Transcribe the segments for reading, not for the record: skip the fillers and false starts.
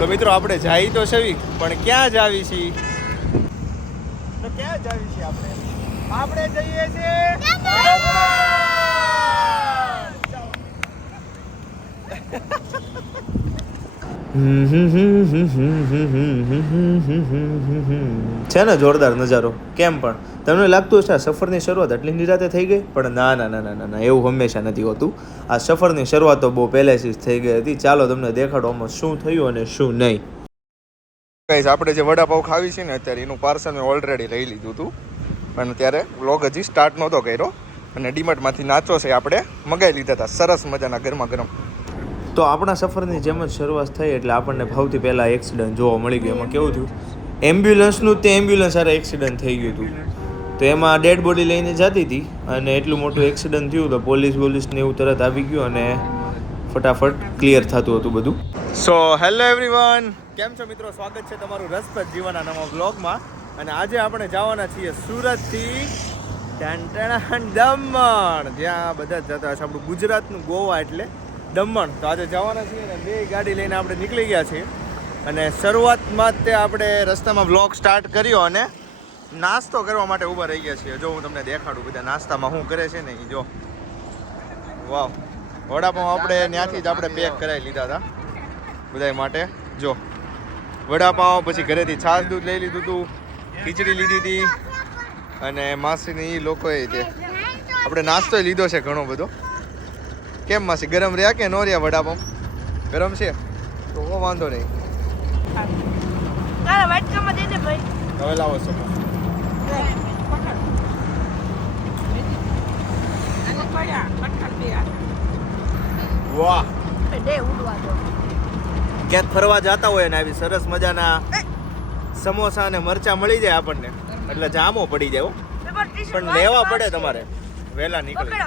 તો મિત્રો આપણે જાય તો સવી પણ ક્યાં જાવી છીએ? તો ક્યાં જાવી છીએ આપણે જઈએ છીએ છે ને જોરદાર નજારો. કેમ પણ તમને લાગતું હશે આ સફરની શરૂઆત આટલી નિરાતે થઈ ગઈ, પણ ના ના ના ના ના એવું હંમેશા નથી હોતું. આ સફરની શરૂઆત તો બહુ પહેલેથી જ થઈ ગઈ હતી. ચાલો તમને દેખાડો આમાં શું થયું અને શું નહીં. ગાઈસ, આપણે જે વડાપાવ ખાવી છે ને અત્યારે એનું પાર્સલ મેં ઓલરેડી લઈ લીધું હતું, પણ ત્યારે વ્લોગ હજી સ્ટાર્ટ નહોતો કર્યો અને ડીમાર્ટમાંથી નાચો છે આપણે મગાવી લીધા હતા સરસ મજાના ગરમા ગરમ. તો આપણા સફરની જેમ જ શરૂઆત થઈ એટલે આપણને સૌથી પહેલાં એક્સિડન્ટ જોવા મળી ગયું. એમાં કેવું થયું, એમ્બ્યુલન્સનું તે એમ્બ્યુલન્સ સારા એક્સિડન્ટ થઈ ગયું હતું. તો એમાં ડેડ બોડી લઈને જતી હતી અને એટલું મોટું એક્સિડન્ટ થયું તો પોલીસને એવું તરત આવી ગયું અને ફટાફટ ક્લિયર થતું હતું બધું. સો હેલો એવરીવન, કેમ છો મિત્રો? સ્વાગત છે તમારું રસપ્રદ જીવનના નવા વ્લોગમાં. અને આજે આપણે જવાના છીએ સુરતથી દમણ, જ્યાં બધા જ જતા હશે. આપણું ગુજરાતનું ગોવા એટલે દમણ. તો આજે જવાના છીએ ને 2 ગાડી લઈને આપણે નીકળી ગયા છીએ. અને શરૂઆતમાં જ તે આપણે રસ્તામાં વ્લોગ સ્ટાર્ટ કર્યો અને નાસ્તો કરવા માટે ઊભા રહી ગયા છીએ. જો હું તમને દેખાડું બધા નાસ્તામાં શું કરે છે ને એ જો. વાવ, વડાપાઉં આપણે ત્યાંથી જ આપણે પેક કરાવી લીધા હતા બધા માટે. જો વડાપાઉં, પછી ઘરેથી છાશ દૂધ લઈ લીધું હતું, ખીચડી લીધી હતી અને માસીની એ લોકોએ તે આપણે નાસ્તો લીધો છે ઘણો બધો. કેમ માસી, ગરમ રહ્યા કે નો રહ્યા? વડાપાઉં ગરમ છે તો વાંધો નહીં. હવે લાવો છો. વાહ, ક્યાંક ફરવા જતા હોય ને આવી સરસ મજાના સમોસા અને મરચા મળી જાય આપણને એટલે જામો પડી જાય. પણ લેવા પડે તમારે વહેલા નીકળી.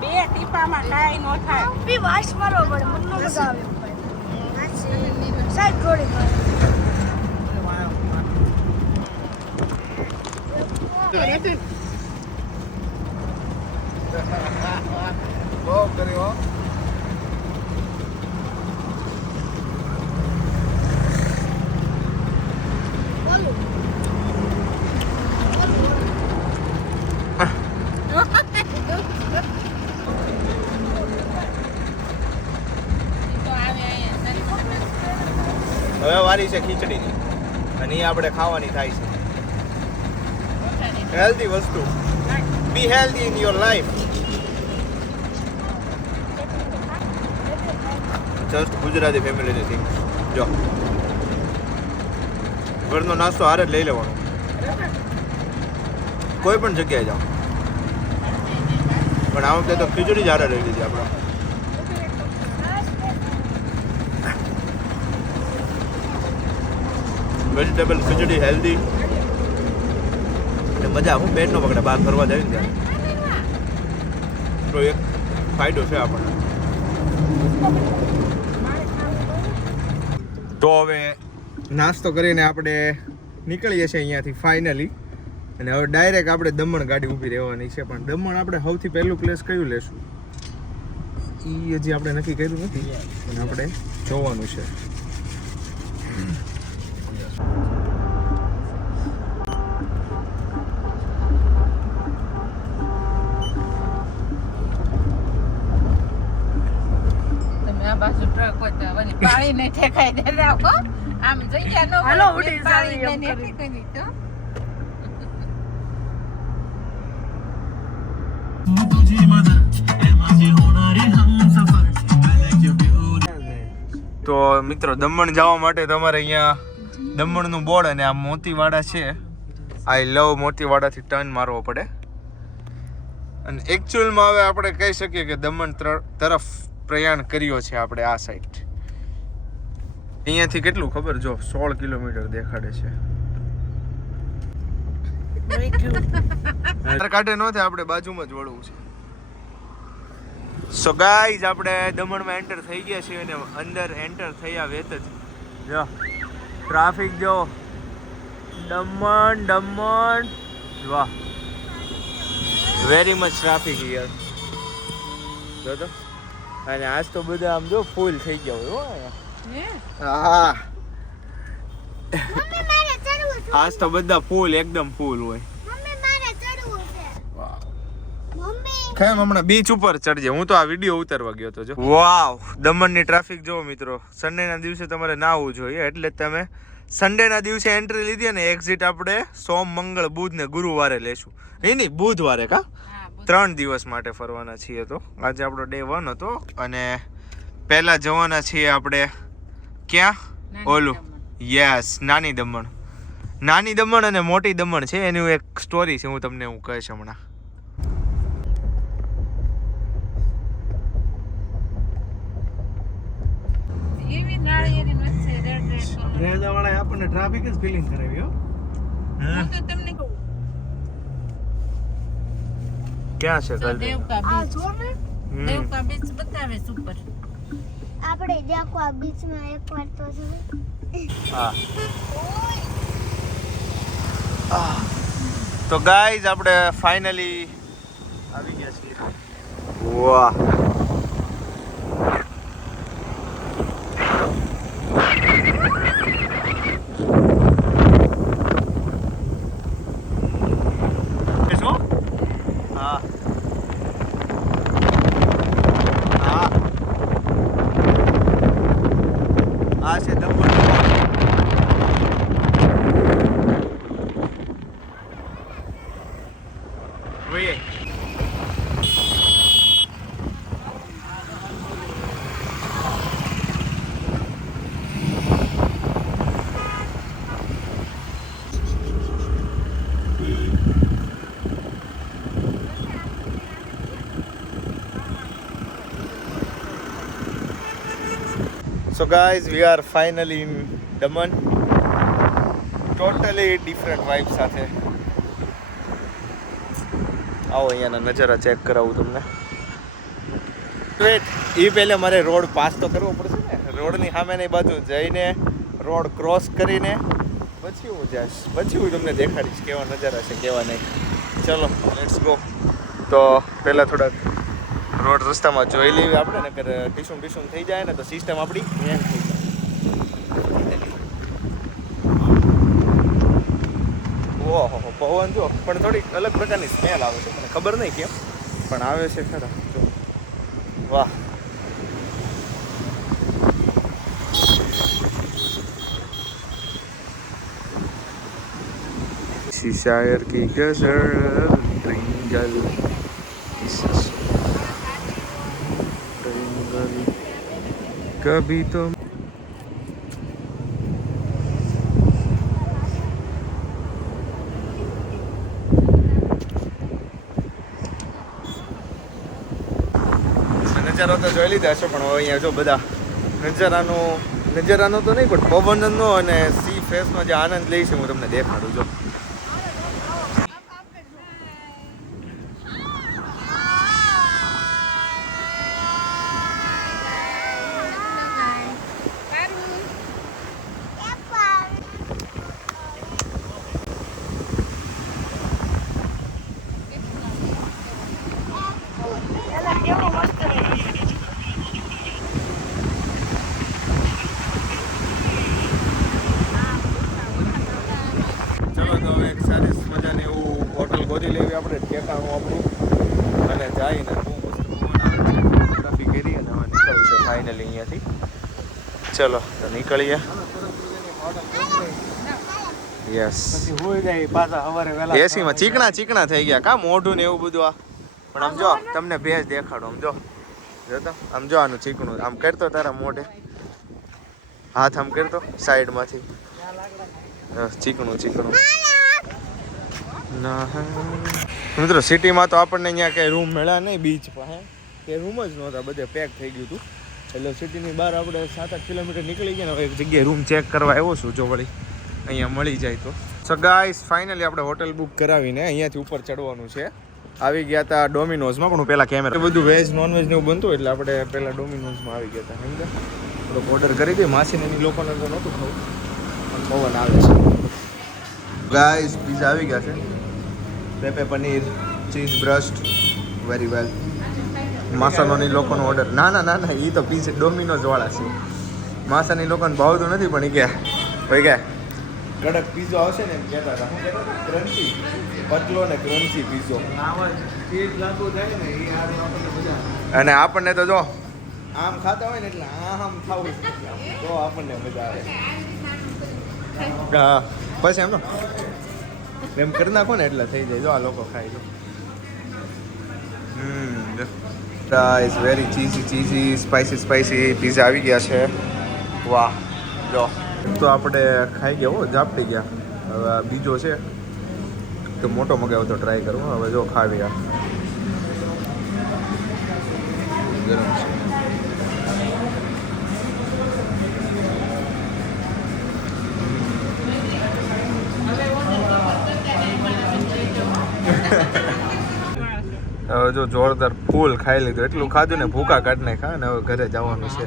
બે ટીપામાં કાઈ નો થાય. બી વાસ મારો પડે, મનનો મજા આવે. સાઈડ થોડી બહુ કર્યો. હવે વારી છે ખીચડીની અને એ આપણે ખાવાની થાય છે. હેલ્ધી વસ્તુ. Be healthy in your life. Just Gujarati ફેમિલીની થિંગ. જો ઘરનો નાસ્તો હારે જ લઈ લેવાનો કોઈ પણ જગ્યાએ જાઓ. પણ આ વખતે તો ખીચડી જ હારે લઈ લીધી આપણે. વેજીટેબલ ખીચડી હેલ્ધી અને મજા. હું પેટ નો પકડે બહાર ફરવા જાય ને ત્યારે તો એક ફાયદો છે આપણને. તો હવે નાસ્તો કરીને આપણે નીકળીએ છીએ અહીંયાથી ફાઇનલી. અને હવે ડાયરેક્ટ આપણે દમણ ગાડી ઊભી રહેવાની છે. પણ દમણ આપણે સૌથી પહેલું પ્લેસ કયું લેશું એ હજી આપણે નક્કી કર્યું નથી, પણ આપણે જોવાનું છે. પાણી ને ઠેકાઈ દે રાખો. આમ જઈ નો હાલો ઉડી પાણી ને ઠેકાઈ તો તો મિત્રો દમણ જવા માટે તમારે અહીંયા દમણનું બોર્ડ અને આ મોતીવાડા છે, આઈ લવ મોતીવાડાથી ટર્ન મારવો પડે. અને એકચ્યુઅલમાં હવે આપણે કહી શકીએ કે દમણ તરફ પ્રયાણ કર્યો છે આપણે આ સાઈડ. અહીંયાથી કેટલું ખબર જો 16 કિલોમીટર દેખાડે છે. કાંઠે ન થાય, આપણે બાજુમાં જ વળવું છે. સો ગાઈઝ, આપણે દમણમાં એન્ટર થઈ ગયા છીએ અને અંદર એન્ટર થયા વેત જ જો ટ્રાફિક જો દમણ વાહ, વેરી મચ ટ્રાફિક હિયર. જો તો અને આજ તો બધા આમ જો ફૂલ થઈ ગયા હોય હો હે હા આજ તો બધા ફૂલ એકદમ ફૂલ હોય કેમ હમણાં બીચ ઉપર ચડજે હું તો આ વિડીયો ઉતારવા ગયો તો જો વાવ દમણની ટ્રાફિક જો મિત્રો સન્ડે ના દિવસે તમારે ના આવવું જોઈએ એટલે જ તમે સન્ડે ના દિવસે એન્ટ્રી લીધી ને એક્ઝિટ આપણે સોમ મંગળ બુધ ને ગુરુવારે લેશું નહીં બુધવારે કા 3 દિવસ માટે ફરવાના છીએ તો આજે આપણો ડે 1 હતો અને પહેલા જવાના છીએ આપણે ક્યાં ઓલું યસ નાની દમણ અને મોટી દમણ છે એની એક સ્ટોરી છે હું તમને હું કહીશ હમણાં એવી નાળિયેરી વચ્ચે રેડ રેલવાળાએ આપણને ટ્રાફિક જ ફીલિંગ કરાવી હો હું તો તમને કહું ક્યાં છે તો દેવકા બીચ હમ. દેવકા બીચ બતાવે સુપર આપણે દેખો આ બીચમાં એકવાર તો છે હા તો ગાઈઝ આપણે ફાઇનલી આવી ગયા છીએ વાહ So guys, we are finally in Daman. Totally different vibe સાથે આવો અહીંયાના નજારા ચેક કરાવું તમને વેટ એ પહેલે મારે રોડ પાસ તો કરવો પડશે ને રોડની સામેની બાજુ જઈને રોડ ક્રોસ કરીને પછી હું જઈશ પછી હું તમને દેખાડીશ કેવા નજારા છે કેવા નહીં ચલો લેટ્સ ગો તો પહેલાં થોડાક રોડ રસ્તામાં જોઈ લેવી આપણે ને કે ટીશું થઈ જાય ને તો સિસ્ટમ આપણી હેંગ થઈ જાય ઓહો પવન જો પણ થોડીક અલગ પ્રકારની સ્મેલ આવે છે મને ખબર નહીં કેમ પણ આવે છે ખરા જો વાહ शायर की गजल ट्रिंगल कभी तो નજારો તો જોઈ લીધા છે પણ અહીંયા જો બધા નજરાનો તો નહીં પણ પવનનો અને સી ફેસનો જે આનંદ લઈ છે હું તમને દેખાડું જો ગોતી લેવી આપણે ઠેકાણું આપણું અને જઈને ટ્રાફિક એરી અને હવે નીકળવું છે ફાઇનલી અહીંયાથી ચલો તો નીકળીએ યસ હોઈ જાય પાછા સવારે વહેલા એસીમાં ચીકણા થઈ ગયા કા મોઢું ને એવું બધું આ પણ આમ જો તમને ભેજ દેખાડો આમ જો તો આમ જો આનું ચીકણું આમ કરતો તારા મોઢે હાથ આમ કરતો સાઈડમાંથી ચીકણું મિત્રો સિટીમાં તો આપણને અહીંયા કંઈ રૂમ મળ્યા નહીં બીચ પાસે કે રૂમ જ નહોતા બધે પેક થઈ ગયું હતું એટલે સિટીની બહાર આપણે 7-8 કિલોમીટર નીકળી ગયા ને એક જગ્યાએ રૂમ ચેક કરવા આવ્યો છું જો વળી અહીંયા મળી જાય તો સો ગાઈસ ફાઇનલી આપણે હોટલ બુક કરાવીને અહીંયાથી ઉપર ચડવાનું છે આવી ગયા હતા ડોમિનોઝમાં પણ હું પહેલાં કેમેરા બધું વેજ નોનવેજ ને એવું બનતું એટલે આપણે પહેલાં ડોમિનોઝમાં આવી ગયા હતા સમજ્યા થોડોક ઓર્ડર કરી દઈએ માસીને એની લોકોને તો નહોતું ખાવું પણ પવન આવે છે ગાઈસ પીઝા આવી ગયા છે Pepe paneer cheese બ્રસ્ટ very well માસાનોની લોકોનો ઓર્ડર ના એ તો પીઝા ડોમિનોઝ વાળા છે. માસાની લોકોને ભાવતું નથી પણ એ કે ભાઈ કે કડક પીઝો આવશે ને એમ કહેતા હતા. શું કહેતા હતા? ક્રન્ચી, પતલો ને ક્રન્ચી પીઝો. આમાં ચીઝ લાગુ થાય ને એ આપણને મજા આવે. અને આપણને તો જો આમ ખાતા હોય ને એટલે આમ ખાવું તો આપણને મજા આવે. હા બસ એમ એમ કરી નાખો ને એટલે થઈ જાય. જો આ લોકો ખાય છે. It's very cheesy spicy pizza આવી ગયા છે. વાહ જો તો આપણે ખાઈ ગયા હો, ઝાપટી ગયા. હવે આ બીજો છે તો મોટો મગાવ્યો તો ટ્રાય કરવો. હવે જો ખાવી આ ગરમ છે. હવે જો જોરદાર ફૂલ ખાઈ લીધું. એટલું ખાધું ને ભૂકા કાઢ નાખ્યા ને હવે ઘરે જવાનું છે.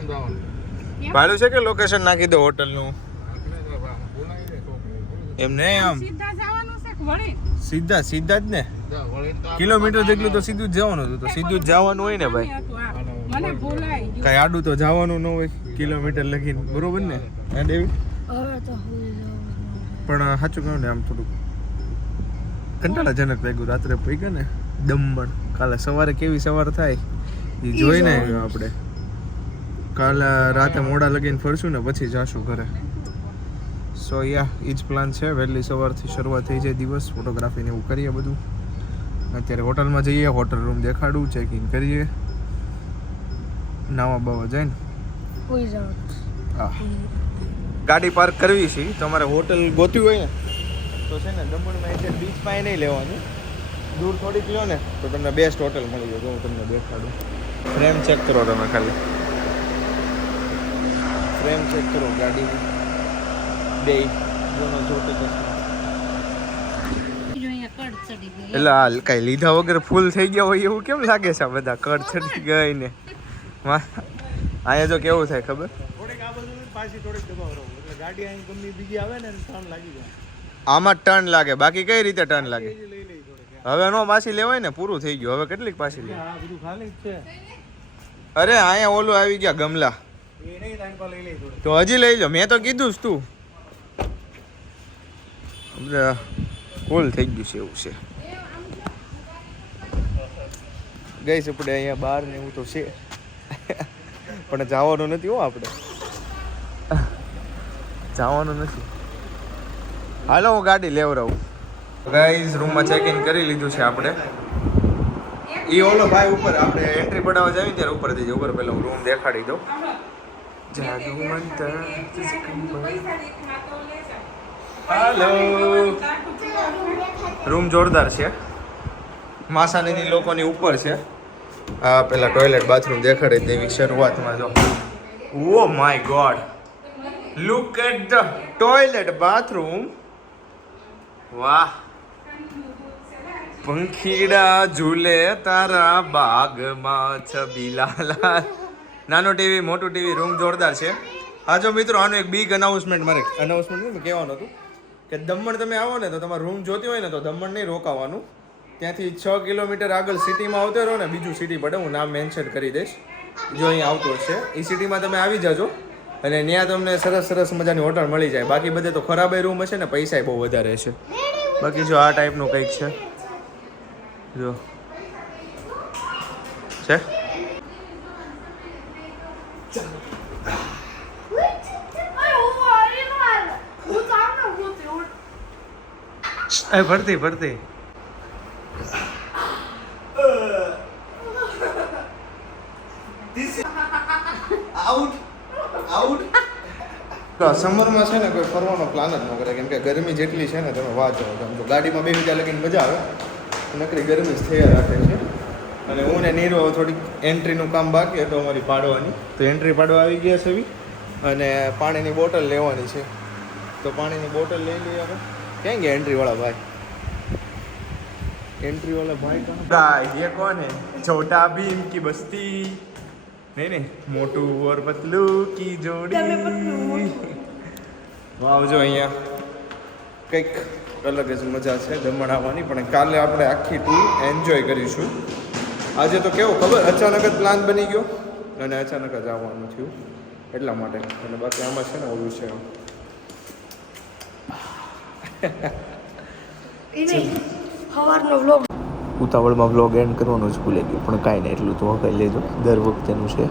ભાડું છે કે લોકેશન નાખી દો હોટલનું? એમ નહીં આમ સીધા જ ને કિલોમીટર જેટલું તો સીધું જ જવાનું હતું. તો સીધું જ જવાનું હોય ને ભાઈ, કઈ આડું તો જવાનું ન હોય કિલોમીટર લખીને, બરોબર ને? હા ડેવિડ, પણ સાચું કહું ને આમ થોડુંક કંટાળાજનક લાગ્યું. રાત્રે પડી ને દમણ, કાલે સવારે કેવી સવાર થાય એ જોઈને આપણે કાલે રાતે મોડા લગીને ફરશું ને પછી જાશું ઘરે. સો યા એ જ પ્લાન છે. વહેલી સવારથી શરૂઆત થઈ જાય દિવસ, ફોટોગ્રાફીને એવું કરીએ બધું. અત્યારે હોટલમાં જઈએ, હોટલ રૂમ દેખાડું, ચેકિંગ કરીએ, નાવા બાવા જાય ને હા ગાડી પાર્ક કરવી છે. તમારે હોટલ ગોતવી હોય ને તો છે ને દમણમાં એટલે બીચ પાસે નહીં લેવાનું, દૂર થોડીક લો ને તો તમને બેસ્ટ હોટલ મળી જાય. હું તમને દેખાડું. ફ્રેમ ચેક કરો તમે, ખાલી ફ્રેમ ચેક કરો ગાડીની બે જોનો જોતો એટલે આ કાંઈ લીધા વગર ફૂલ થઈ ગયા હોય એવું કેમ લાગે છે? આ બધા કડ ચડી ગઈ ને અહીંયા જો કેવું થાય ખબર? થોડીક આ બાજુ પાછી થોડીક દબાવ એટલે ગાડી અહીં ગમે બીજી આવે ને ટર્ન લાગી જાય. આમાં ટર્ન લાગે, બાકી કઈ રીતે ટર્ન લાગે? હવે નો પાછી લેવાય ને, પૂરું થઈ ગયું. હવે કેટલીક પાછી લે? આ બધું ખાલી જ છે. અરે અહીંયા ઓલું આવી ગયા ગમલા, એ નહીં ટાઈમ પર લઈ થોડે. તો હજી લઈ લો. મેં તો કીધું જ તું ફૂલ થઈ ગયું છે એવું છે. ગઈ છે આપણે અહીંયા બહાર ને એવું તો છે પણ જવાનું નથી હો, આપણે જવાનું નથી. હાલો હું ગાડી લેવડાવું. ગાઈઝ રૂમમાં ચેક ઇન કરી લીધું છે આપણે. એ ઓલો ભાઈ ઉપર આપણે એન્ટ્રી પડાવવા જાવી ત્યારે ઉપર થઈ જાય. ઉપર પહેલા હું રૂમ દેખાડી દઉં. હાલો, રૂમ જોરદાર છે. માસાની લોકોની ઉપર છે. આ પેલા ટોયલેટ બાથરૂમ દેખાડી દેવી શરૂઆતમાં. જો oh my God, look at the toilet bathroom. વાહ, પંખીડા ઝૂલે તારા બાગમાં છબીલા. નાનો ટીવી, મોટું ટીવી, રૂમ જોરદાર છે. હા જો મિત્રો, આનું એક બિગ અનાઉન્સમેન્ટ મારે કહેવાનું હતું કે દમણ તમે આવો ને તો તમારે રૂમ જોતી હોય ને તો દમણ નહીં રોકાવાનું. ત્યાંથી 6 કિલોમીટર આગળ સિટીમાં આવતો રહો ને, બીજું સિટી પડે, હું નામ મેન્શન કરી દઈશ જો અહીં આવતો હશે. એ સિટીમાં તમે આવી જાજો અને ત્યાં તમને સરસ સરસ મજાની હોટલ મળી જાય. બાકી બધે તો ખરાબ રૂમ હશે ને, પૈસા બહુ વધારે છે. બાકી જો આ ટાઈપનું કંઈક છે, જો છે. ભરતી ભરતી સમરમાં છે ને કોઈ ફરવાનો પ્લાન જ ન કરે, કેમ કે ગરમી જેટલી છે ને તમે વાંચો. તો ગાડીમાં બેસી ત્યાં લગીને મજા આવે, નકરી ગરમી જ થયા રાખે છે. અને હું ને નીરો થોડીક એન્ટ્રીનું કામ બાકી હતું અમારી પાડવાની, તો એન્ટ્રી પાડવા આવી ગયા છે અને પાણીની બોટલ લેવાની છે. તો પાણીની બોટલ લઈ લઈએ આપણે. ક્યાં ગયા એન્ટ્રી વાળા ભાઈ? एंट्री वाला भाई कहाँ? ये कौन है? छोटा भीम की बस्ती. नहीं नहीं, मोटू और पतलू की जोड़ी. વાવ, જો અહીંયા કંઈક અલગ જ મજા છે દમણ આવવાની. પણ કાલે આપણે આખી ટૂર એન્જોય કરીશું. આજે તો કેવો ખબર અચાનક જ પ્લાન બની ગયો અને અચાનક જ આવવાનું થયું એટલા માટે. અને બાકી આમાં છે ને ઓલું છે ઉતાવળમાં વ્લોગ એન્ડ કરવાનો જ ભૂલી ગયો, પણ કાંઈ નહીં, એટલું તો કંઈ લેજો દર વખતેનું છે.